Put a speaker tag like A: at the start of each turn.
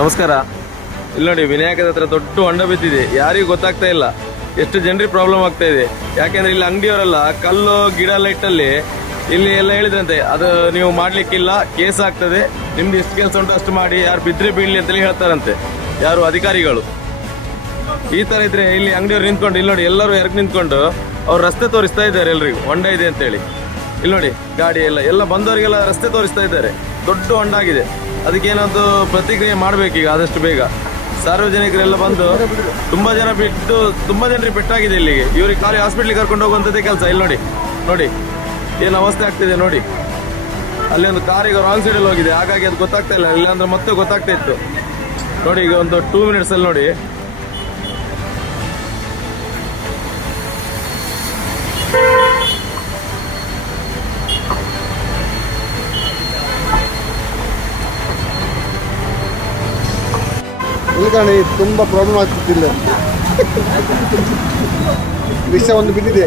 A: ನಮಸ್ಕಾರ. ಇಲ್ಲಿ ನೋಡಿ ವಿನಾಯಕದ ಹತ್ರ ದೊಡ್ಡ ಹೊಂಡ ಬಿದ್ದಿದೆ. ಯಾರಿಗೂ ಗೊತ್ತಾಗ್ತಾ ಇಲ್ಲ. ಎಷ್ಟು ಜನರಿಗೆ ಪ್ರಾಬ್ಲಮ್ ಆಗ್ತಾ ಇದೆ. ಯಾಕೆಂದ್ರೆ ಇಲ್ಲಿ ಅಂಗಡಿಯವರೆಲ್ಲ, ಕಲ್ಲು, ಗಿಡ ಎಲ್ಲ ಇಟ್ಟಲ್ಲಿ ಇಲ್ಲಿ ಎಲ್ಲ ಹೇಳಿದ್ರಂತೆ. ಅದು ನೀವು ಮಾಡ್ಲಿಕ್ಕಿಲ್ಲ, ಕೇಸ್ ಆಗ್ತದೆ. ನಿಮ್ದು ಎಷ್ಟು ಕೆಲಸ ಉಂಟು, ಅಷ್ಟು ಮಾಡಿ. ಯಾರು ಬಿದ್ರೆ ಬೀಳಲಿ ಅಂತೇಳಿ ಹೇಳ್ತಾರಂತೆ. ಯಾರು ಅಧಿಕಾರಿಗಳು. ಈ ತರ ಇದ್ರೆ ಇಲ್ಲಿ ಅಂಗಡಿಯವ್ರು ನಿಂತ್ಕೊಂಡು, ಇಲ್ಲಿ ನೋಡಿ, ಎಲ್ಲರೂ ಎರಗ್ ನಿಂತ್ಕೊಂಡು ಅವ್ರು ರಸ್ತೆ ತೋರಿಸ್ತಾ ಇದ್ದಾರೆ ಎಲ್ರಿಗೂ. ಹೊಂಡ ಇದೆ ಅಂತೇಳಿ. ಇಲ್ಲಿ ನೋಡಿ, ಗಾಡಿ ಎಲ್ಲ ಎಲ್ಲ ಬಂದವರಿಗೆಲ್ಲ ರಸ್ತೆ ತೋರಿಸ್ತಾ ಇದ್ದಾರೆ. ದೊಡ್ಡ ಹೊಂಡ ಆಗಿದೆ. ಅದಕ್ಕೆ ಏನಾದ್ರು ಪ್ರತಿಕ್ರಿಯೆ ಮಾಡ್ಬೇಕೀಗ, ಆದಷ್ಟು ಬೇಗ. ಸಾರ್ವಜನಿಕರೆಲ್ಲ ಬಂದು ತುಂಬಾ ಜನ ಬಿಟ್ಟು, ತುಂಬಾ ಜನರಿಗೆ ಪೆಟ್ಟಾಗಿದೆ ಇಲ್ಲಿಗೆ. ಇವ್ರಿಗೆ ಖಾಲಿ ಹಾಸ್ಪಿಟ್ಲಿಗೆ ಕರ್ಕೊಂಡು ಹೋಗುವಂಥದ್ದೇ ಕೆಲಸ. ಇಲ್ಲಿ ನೋಡಿ ನೋಡಿ. ಏನು ಅವಸ್ಥೆ ಆಗ್ತಿದೆ ನೋಡಿ. ಅಲ್ಲಿ ಒಂದು ಕಾರಿಗೆ ರಾಂಗ್ ಸೈಡಲ್ಲಿ ಹೋಗಿದೆ. ಹಾಗಾಗಿ ಅದು ಗೊತ್ತಾಗ್ತಾ ಇಲ್ಲ. ಇಲ್ಲಾಂದ್ರೆ ಮತ್ತೆ ಗೊತ್ತಾಗ್ತಾ ಇತ್ತು. ನೋಡಿ, ಈಗ ಒಂದು ಟೂ ಮಿನಿಟ್ಸಲ್ಲಿ ನೋಡಿ.
B: ಇಲ್ಲ ತುಂಬಾ ತುಂಬ ಪ್ರಾಬ್ಲಮ್ ಆಗ್ತಿದ್ದಿಲ್ಲ. ವಿಷ ಒಂದು ಬಿದ್ದಿದೆ.